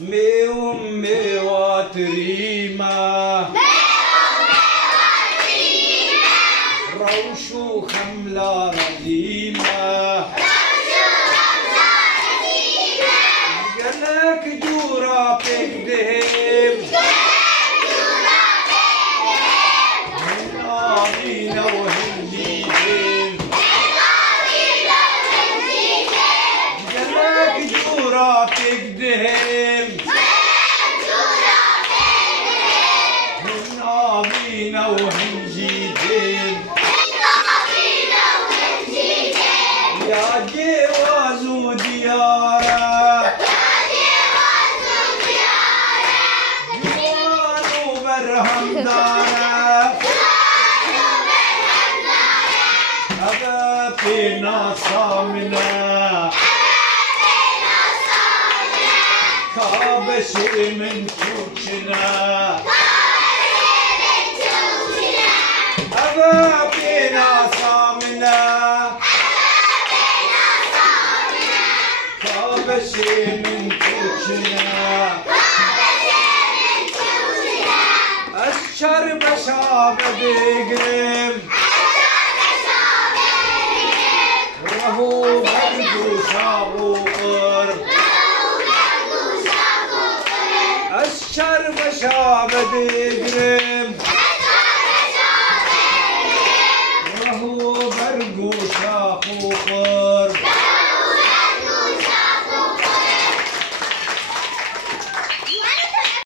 ميوم ميواتريما روشو خملة رديمة قالك جورا بكدهم هنامينا وهنجيهم قالك جورا بكدهم هنامينا وهنجيهم يا جواز وديارة جوان وبرهم دارة هذا فينا صامنا كابش من توشنا هذا فينا صامنا كابشي من توشنا الشرب شاب بيقرم وهو برضو شابو قرب الشرب شاب بيقرم